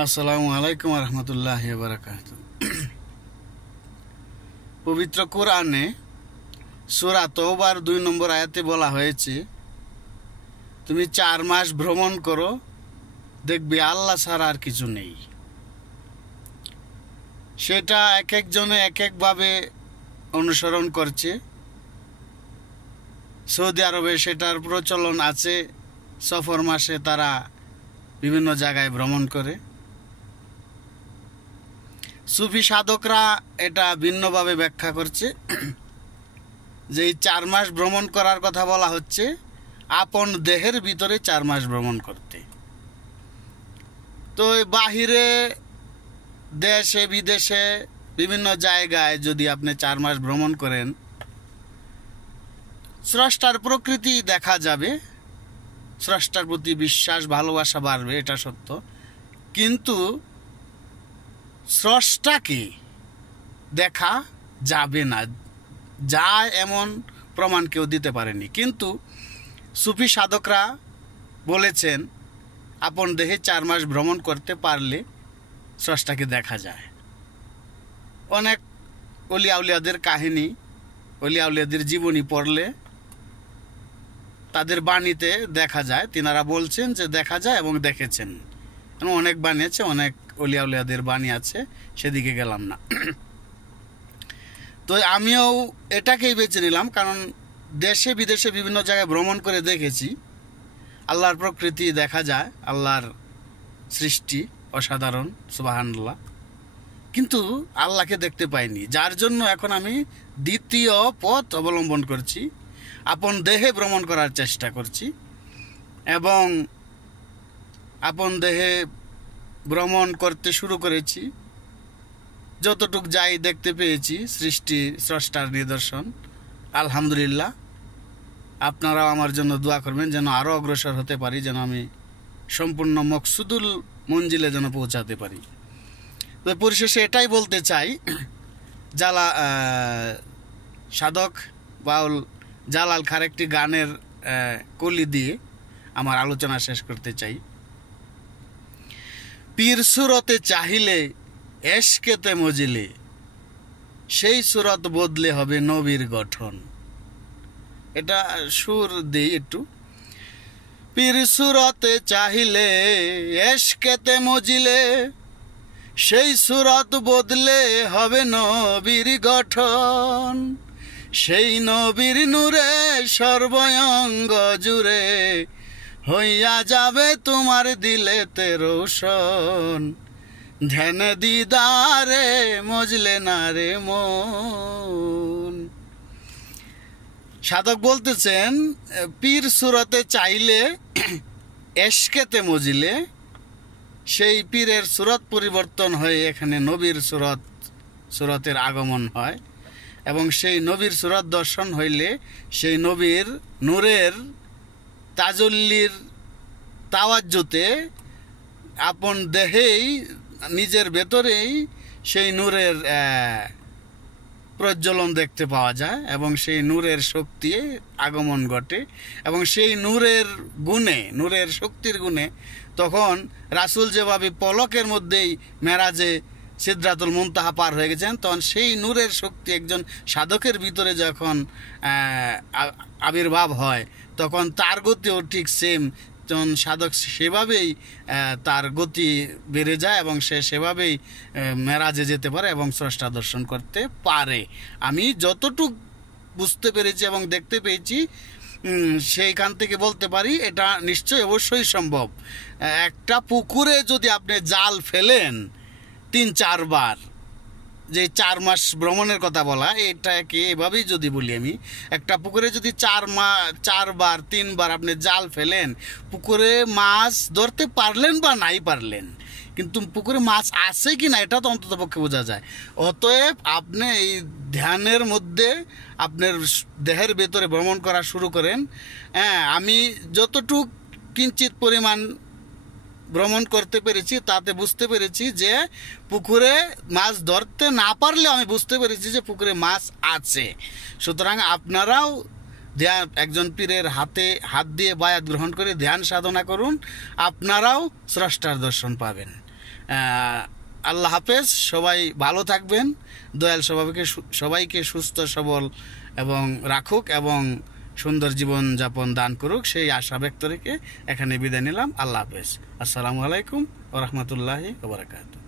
আসসালামু আলাইকুম রহমতুল্লাহ বারাকাত। পবিত্র কোরআনে সূরা তওবার 2 নম্বর আয়াতে বলা হয়েছে, তুমি 4 মাস ভ্রমণ করো, দেখবে আল্লাহ ছাড়া আর কিছু নেই। সেটা এক একজনে এক একভাবে অনুসরণ করছে। সৌদি আরবে সেটার প্রচলন আছে, সফর মাসে তারা বিভিন্ন জায়গায় ভ্রমণ করে। সুফি সাধকরা এটা ভিন্নভাবে ব্যাখ্যা করছে যে এই 4 মাস ভ্রমণ করার কথা বলা হচ্ছে আপন দেহের ভিতরে 4 মাস ভ্রমণ করতে। তো বাহিরে দেশে বিদেশে বিভিন্ন জায়গায় যদি আপনি 4 মাস ভ্রমণ করেন, স্রষ্টার প্রকৃতি দেখা যাবে, স্রষ্টার প্রতি বিশ্বাস ভালোবাসা বাড়বে, এটা সত্য। কিন্তু স্রষ্টাকে দেখা যাবে না, যা এমন প্রমাণ কেউ দিতে পারেনি। কিন্তু সুফি সাধকরা বলেছেন আপন দেহে 4 মাস ভ্রমণ করতে পারলে স্রষ্টাকে দেখা যায়। অনেক অলিয়া উলিয়াদের কাহিনী, অলিয়া উলিয়াদের জীবনী পড়লে তাদের বাণীতে দেখা যায়, তিনারা বলছেন যে দেখা যায় এবং দেখেছেন। অনেক বাণী আছে, অনেক অলিয়া উলিয়াদের বাণী আছে, সেদিকে গেলাম না। তো আমিও এটাকেই বেছে নিলাম, কারণ দেশে বিদেশে বিভিন্ন জায়গায় ভ্রমণ করে দেখেছি আল্লাহর প্রকৃতি দেখা যায়, আল্লাহর সৃষ্টি অসাধারণ, সুবহানাল্লাহ। কিন্তু আল্লাহকে দেখতে পাইনি, যার জন্য এখন আমি দ্বিতীয় পথ অবলম্বন করছি, আপন দেহে ভ্রমণ করার চেষ্টা করছি। এবং আপন দেহে ভ্রমণ করতে শুরু করেছি। যতটুক যাই দেখতে পেয়েছি সৃষ্টি স্রষ্টার নিদর্শন, আলহামদুলিল্লাহ। আপনারাও আমার জন্য দোয়া করবেন যেন আরও অগ্রসর হতে পারি, যেন আমি সম্পূর্ণ মকসুদুল মঞ্জিলে যেন পৌঁছাতে পারি। তো পরিশেষে এটাই বলতে চাই, সাধক বাউল জালাল খার একটি গানের কলি দিয়ে আমার আলোচনা শেষ করতে চাই। পীর সুরতে চাহিলে এশকেতে মজিলে, সেই সুরত বদলে হবে নবীর গঠন। এটা সুর দিই একটু। পীর সুরতে চাহিলে এশকেতে মজিলে, সেই সুরত বদলে হবে নবীর গঠন। সেই নবীর নূরে সর্বঙ্গ জুড়ে হইয়া যাবে তোমার দিলেতে রোশন। ধ্যান দিদারে মজলে না রে মন। সাধক বলতেছেন পীর সুরতে চাইলে এশকেতে মজিলে, সেই পীরের সুরত পরিবর্তন হয়ে এখানে নবীর সুরতের আগমন হয়। এবং সেই নবীর সুরত দর্শন হইলে সেই নবীর নূরের তাজল্লির তাওয়াজ্জুতে আপন দেহেই নিজের ভেতরেই সেই নূরের প্রজ্বলন দেখতে পাওয়া যায় এবং সেই নূরের শক্তি আগমন ঘটে। এবং সেই নূরের গুণে, নূরের শক্তির গুণে তখন রাসূল যেভাবে পলকের মধ্যেই মেরাজে সিদরাতুল মুনতাহা পার হয়ে গেছেন, তখন সেই নূরের শক্তি একজন সাধকের ভিতরে যখন আবির্ভাব হয়, তখন তার গতিও ঠিক সেম, তখন সাধক সেভাবেই তার গতি বেড়ে যায় এবং সে সেভাবেই মেরাজে যেতে পারে এবং স্রষ্টা দর্শন করতে পারে। আমি যতটুকু বুঝতে পেরেছি এবং দেখতে পেয়েছি সেইখান থেকে বলতে পারি এটা নিশ্চয়ই অবশ্যই সম্ভব। একটা পুকুরে যদি আপনি জাল ফেলেন 3-4 বার, যে 4 মাস ভ্রমণের কথা বলা, এটাকে এভাবেই যদি বলি আমি, একটা পুকুরে যদি 4 বার 3 বার আপনি জাল ফেলেন, পুকুরে মাছ ধরতে পারলেন বা নাই পারলেন, কিন্তু পুকুরে মাছ আছে কি না এটা তো অন্তত পক্ষে বোঝা যায়। অতএব আপনি এই ধ্যানের মধ্যে আপনার দেহের ভেতরে ভ্রমণ করা শুরু করেন। আমি যতটুক কিঞ্চিত পরিমাণ ভ্রমণ করতে পেরেছি তাতে বুঝতে পেরেছি যে পুকুরে মাছ ধরতে না পারলে আমি বুঝতে পেরেছি যে পুকুরে মাছ আছে। সুতরাং আপনারাও ধ্যান, একজন পীরের হাতে হাত দিয়ে বায়াত গ্রহণ করে ধ্যান সাধনা করুন, আপনারাও স্রষ্টার দর্শন পাবেন। আল্লাহ হাফেজ। সবাই ভালো থাকবেন। দয়াল সবাইকে সুস্থ সবল এবং রাখুক এবং সুন্দর জীবন যাপন দান করুক, সেই আশা ব্যক্ত রেখে এখানে বিদায় নিলাম। আল্লাহ হাফেজ। আসসালামু আলাইকুম ওয়া রাহমাতুল্লাহি ওয়া বারাকাতুহু।